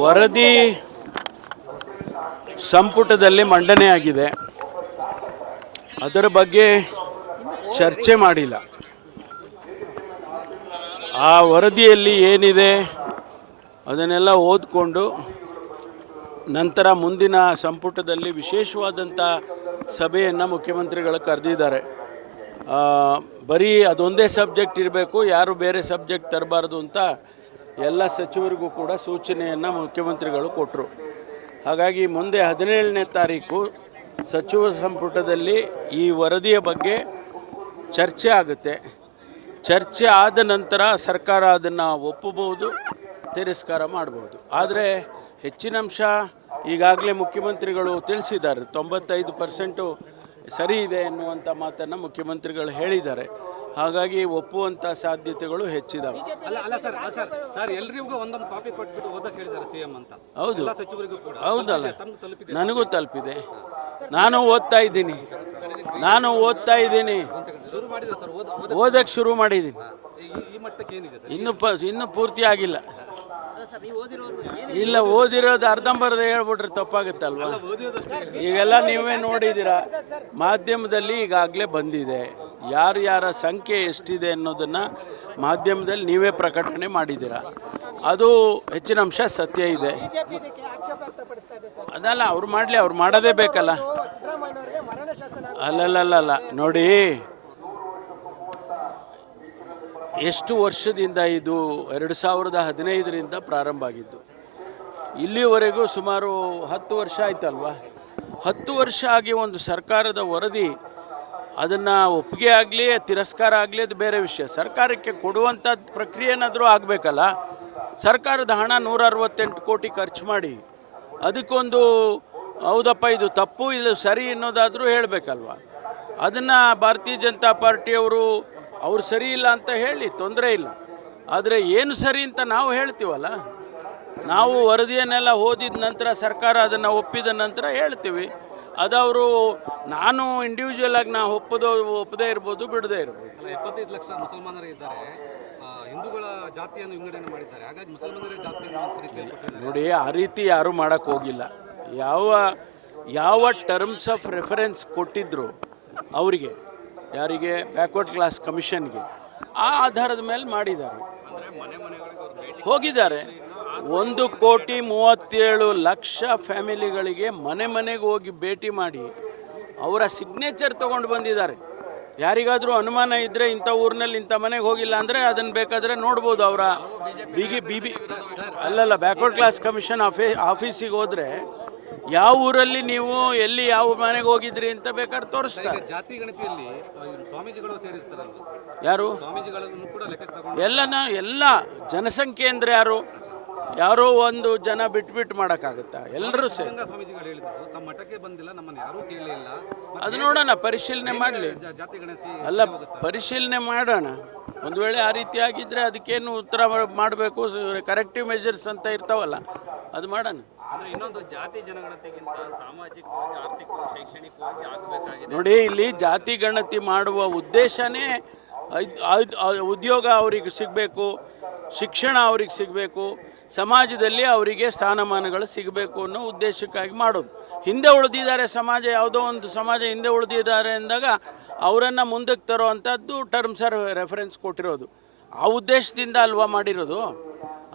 ವರದಿ ಸಂಪುಟದಲ್ಲಿ ಮಂಡನೆ ಆಗಿದೆ. ಅದರ ಬಗ್ಗೆ ಚರ್ಚೆ ಮಾಡಿಲ್ಲ. ಆ ವರದಿಯಲ್ಲಿ ಏನಿದೆ ಅದನ್ನೆಲ್ಲ ಓದಿಕೊಂಡು ನಂತರ ಮುಂದಿನ ಸಂಪುಟದಲ್ಲಿ ವಿಶೇಷವಾದಂಥ ಸಭೆಯನ್ನು ಮುಖ್ಯಮಂತ್ರಿಗಳು ಕರೆದಿದ್ದಾರೆ. ಬರೀ ಅದೊಂದೇ ಸಬ್ಜೆಕ್ಟ್ ಇರಬೇಕು, ಯಾರು ಬೇರೆ ಸಬ್ಜೆಕ್ಟ್ ತರಬಾರ್ದು ಅಂತ ಎಲ್ಲ ಸಚಿವರಿಗೂ ಕೂಡ ಸೂಚನೆಯನ್ನು ಮುಖ್ಯಮಂತ್ರಿಗಳು ಕೊಟ್ಟರು ಹಾಗಾಗಿ ಮುಂದೆ ಹದಿನೇಳನೇ ತಾರೀಕು ಸಚಿವ ಸಂಪುಟದಲ್ಲಿ ಈ ವರದಿಯ ಬಗ್ಗೆ ಚರ್ಚೆ ಆಗುತ್ತೆ. ಚರ್ಚೆ ಆದ ನಂತರ ಸರ್ಕಾರ ಅದನ್ನು ಒಪ್ಪಬಹುದು, ತಿರಸ್ಕಾರ ಮಾಡ್ಬೋದು ಆದರೆ ಹೆಚ್ಚಿನ ಅಂಶ ಈಗಾಗಲೇ ಮುಖ್ಯಮಂತ್ರಿಗಳು ತಿಳಿಸಿದ್ದಾರೆ. ತೊಂಬತ್ತೈದು ಪರ್ಸೆಂಟು ಸರಿ ಇದೆ ಎನ್ನುವಂಥ ಮಾತನ್ನು ಮುಖ್ಯಮಂತ್ರಿಗಳು ಹೇಳಿದ್ದಾರೆ. ಹಾಗಾಗಿ ಒಪ್ಪುವಂಥ ಸಾಧ್ಯತೆಗಳು ಹೆಚ್ಚಿದಾವೆ. ಅಲ್ಲ ಅಲ್ಲ ಸರ್ ಸರ್ ಸರ್ ಎಲ್ರಿಗೂ ಒಂದೊಂದು ಕಾಪಿ ಕೊಟ್ಬಿಟ್ಟು ಓದಕ್ಕೆ ಹೇಳಿದ್ದಾರೆ ಸಿಎಂ ಅಂತ. ಹೌದು. ಎಲ್ಲ ಸಚಿವರಿಗೂ ಕೂಡ. ಹೌದಲ್ಲ. ತಮ್ಗೆ ತಲುಪಿದೆ ನನಗೂ ತಲುಪಿದೆ. ನಾನು ಓದ್ತಾ ಇದ್ದೀನಿ. ನಾನು ಓದ್ತಾ ಇದ್ದೀನಿ. ಓದಕ್ ಶುರು ಮಾಡಿದ್ರೆ ಸರ್? ಓದ ಓದ ಓದಕ್ಕೆ ಶುರು ಮಾಡಿದ್ದೀನಿ. ಈ- ಈ ಮಟ್ಟಕ್ಕೆ ಏನಿದೆ ಸರ್? ಇನ್ನೂ ಪ ಇನ್ನೂ ಪೂರ್ತಿ ಆಗಿಲ್ಲ. ಇಲ್ಲ ಓದಿರೋದು ಅರ್ಧಂಬರ್ಧ ಹೇಳ್ಬಿಟ್ರೆ ತಪ್ಪಾಗುತ್ತಲ್ವಾ? ಓದಿರೋದಷ್ಟೇ. ಈಗೆಲ್ಲ ನೀವೇ ನೋಡಿದ್ದೀರಾ? ಮಾಧ್ಯಮದಲ್ಲಿ ಈಗಾಗಲೇ ಬಂದಿದೆ. ಯಾರು ಯಾರ ಸಂಖ್ಯೆ ಎಷ್ಟಿದೆ ಅನ್ನೋದನ್ನು ಮಾಧ್ಯಮದಲ್ಲಿ ನೀವೇ ಪ್ರಕಟಣೆ ಮಾಡಿದ್ದೀರಾ. ಅದು ಹೆಚ್ಚಿನ ಅಂಶ ಸತ್ಯ ಇದೆ. ಅದಲ್ಲ, ಅವ್ರು ಮಾಡಲಿ, ಅವ್ರು ಮಾಡೋದೇ ಬೇಕಲ್ಲ. ಅಲ್ಲಲ್ಲಲ್ಲ ನೋಡಿ. ಎಷ್ಟು ವರ್ಷದಿಂದ ಇದು ಎರಡು ಸಾವಿರದ ಹದಿನೈದರಿಂದ ಪ್ರಾರಂಭ ಆಗಿದ್ದು. ಇಲ್ಲಿವರೆಗೂ ಸುಮಾರು ಹತ್ತು ವರ್ಷ ಆಯ್ತಲ್ವಾ? ಹತ್ತು ವರ್ಷ ಆಗಿ ಒಂದು ಸರ್ಕಾರದ ವರದಿ ಅದನ್ನು ಒಪ್ಪಿಗೆ ಆಗಲಿ, ತಿರಸ್ಕಾರ ಆಗಲಿ, ಅದು ಬೇರೆ ವಿಷಯ. ಸರ್ಕಾರಕ್ಕೆ ಕೊಡುವಂಥ ಪ್ರಕ್ರಿಯೆನಾದರೂ ಆಗಬೇಕಲ್ಲ. ಸರ್ಕಾರದ ಹಣ ನೂರ ಅರವತ್ತೆಂಟು ಕೋಟಿ ಖರ್ಚು ಮಾಡಿ, ಅದಕ್ಕೊಂದು, ಹೌದಪ್ಪ, ಇದು ತಪ್ಪು, ಇದು ಸರಿ ಅನ್ನೋದಾದರೂ ಹೇಳಬೇಕಲ್ವ? ಅದನ್ನು ಭಾರತೀಯ ಜನತಾ ಪಾರ್ಟಿಯವರು, ಅವ್ರು ಸರಿ ಇಲ್ಲ ಅಂತ ಹೇಳಿ ತೊಂದರೆ ಇಲ್ಲ. ಆದರೆ ಏನು ಸರಿ ಅಂತ ನಾವು ಹೇಳ್ತೀವಲ್ಲ? ನಾವು ವರದಿಯನ್ನೆಲ್ಲ ಓದಿದ ನಂತರ, ಸರ್ಕಾರ ಅದನ್ನು ಒಪ್ಪಿದ ನಂತರ ಹೇಳ್ತೀವಿ. ಅದವರು ನಾನು ಇಂಡಿವಿಜುವಲ್ ಆಗಿ ನಾ ಒಪ್ಪದ ಒಪ್ಪದೇ ಇರ್ಬೋದು ಬಿಡದೇ ಇರ್ಬೋದು. ಎಪ್ಪತ್ತೈದು ಲಕ್ಷ ಮುಸಲ್ಮಾನರು ಇದ್ದಾರೆ. ಹಿಂದೂಗಳ ಜಾತಿಯನ್ನು ವಿಂಗಡಣೆ ಮಾಡಿದ್ದಾರೆ. ಹಾಗಾಗಿ ಮುಸಲ್ಮಾನರೇ ಜಾಸ್ತಿ ನೋಡಿ ಆ ರೀತಿ ಯಾರೂ ಮಾಡೋಕ್ಕೆ ಹೋಗಿಲ್ಲ. ಯಾವ ಯಾವ ಟರ್ಮ್ಸ್ ಆಫ್ ರೆಫರೆನ್ಸ್ ಕೊಟ್ಟಿದ್ರು ಅವರಿಗೆ ಯಾರಿಗೆ ಬ್ಯಾಕ್ವರ್ಡ್ ಕ್ಲಾಸ್ ಕಮಿಷನ್ಗೆ ಆ ಆಧಾರದ ಮೇಲೆ ಮಾಡಿದ್ದಾರೆ. ಹೋಗಿದ್ದಾರೆ. ಒಂದು ಕೋಟಿ ಮೂವತ್ತೇಳು ಲಕ್ಷ ಫ್ಯಾಮಿಲಿಗಳಿಗೆ ಮನೆ ಮನೆಗೆ ಹೋಗಿ ಭೇಟಿ ಮಾಡಿ ಅವರ ಸಿಗ್ನೇಚರ್ ತಗೊಂಡು ಬಂದಿದ್ದಾರೆ. ಯಾರಿಗಾದರೂ ಅನುಮಾನ ಇದ್ದರೆ ಇಂಥ ಊರಿನಲ್ಲಿ ಇಂಥ ಮನೆಗೆ ಹೋಗಿಲ್ಲ ಅಂದರೆ ಅದನ್ನು ಬೇಕಾದರೆ ನೋಡ್ಬೋದು ಅವರ ಬಿಗಿ ಬಿ ಬಿ ಅಲ್ಲಲ್ಲ ಬ್ಯಾಕ್ವರ್ಡ್ ಕ್ಲಾಸ್ ಕಮಿಷನ್ ಆಫೀ ಆಫೀಸಿಗೆ ಹೋದರೆ ಯಾವ ಊರಲ್ಲಿ ನೀವು ಎಲ್ಲಿ ಯಾವ ಮನೆಗೆ ಹೋಗಿದ್ರಿ ಅಂತ ಬೇಕಾದ್ರೆ ತೋರಿಸ್ತಾರೆ? ಯಾರು? ಎಲ್ಲ ಎಲ್ಲ ಜನಸಂಖ್ಯೆ ಅಂದರೆ ಯಾರು? ಯಾರೋ ಒಂದು ಜನ ಬಿಟ್ಬಿಟ್ಟು ಮಾಡೋಕ್ಕಾಗುತ್ತಾ? ಎಲ್ಲರೂ ಸೇರಿ. ಗಂಗಾ ಸ್ವಾಮೀಜಿಗಳು ಹೇಳಿದ್ರು ತಮ್ಮ ಮಠಕ್ಕೆ ಬಂದಿಲ್ಲ ನಮ್ಮನ್ನು ಯಾರೂ ಕೇಳಲಿಲ್ಲ ಅದು ನೋಡೋಣ ಪರಿಶೀಲನೆ ಮಾಡಲಿ. ಜಾತಿ ಗಣಸಿ ಅಲ್ಲ ಪರಿಶೀಲನೆ ಮಾಡೋಣ. ಒಂದು ವೇಳೆ ಆ ರೀತಿ ಆಗಿದ್ರೆ ಅದಕ್ಕೇನು ಉತ್ತರ ಮಾಡಬೇಕು ಕರೆಕ್ಟಿವ್ ಮೆಜರ್ಸ್ ಅಂತ ಇರ್ತಾವಲ್ಲ ಅದು ಮಾಡೋಣ. ಇನ್ನೊಂದು ಜಾತಿ ಜನಗಣತಿಗಿಂತ ಸಾಮಾಜಿಕವಾಗಿ ಆರ್ಥಿಕವಾಗಿ ಶೈಕ್ಷಣಿಕವಾಗಿ ಆಗಬೇಕಾಗಿದೆ. ನೋಡಿ ಇಲ್ಲಿ ಜಾತಿ ಗಣತಿ ಮಾಡುವ ಉದ್ದೇಶನೇ ಐದ್- ಉದ್ಯೋಗ ಅವ್ರಿಗೆ ಸಿಗಬೇಕು ಶಿಕ್ಷಣ ಅವ್ರಿಗೆ ಸಿಗಬೇಕು ಸಮಾಜದಲ್ಲಿ ಅವರಿಗೆ ಸ್ಥಾನಮಾನಗಳು ಸಿಗಬೇಕು ಅನ್ನೋ ಉದ್ದೇಶಕ್ಕಾಗಿ ಮಾಡೋದು. ಹಿಂದೆ ಉಳಿದಿದ್ದಾರೆ ಸಮಾಜ, ಯಾವುದೋ ಒಂದು ಸಮಾಜ ಹಿಂದೆ ಉಳಿದಿದ್ದಾರೆ ಅಂದಾಗ ಅವರನ್ನು ಮುಂದಕ್ಕೆ ತರುವಂಥದ್ದು ಟರ್ಮ್ಸ್ ಆರ್ ರೆಫರೆನ್ಸ್ ಕೊಟ್ಟಿರೋದು. ಆ ಉದ್ದೇಶದಿಂದ ಅಲ್ವಾ ಮಾಡಿರೋದು?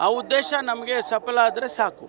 ಆ ಉದ್ದೇಶ ನಮಗೆ ಸಫಲ ಆದರೆ ಸಾಕು.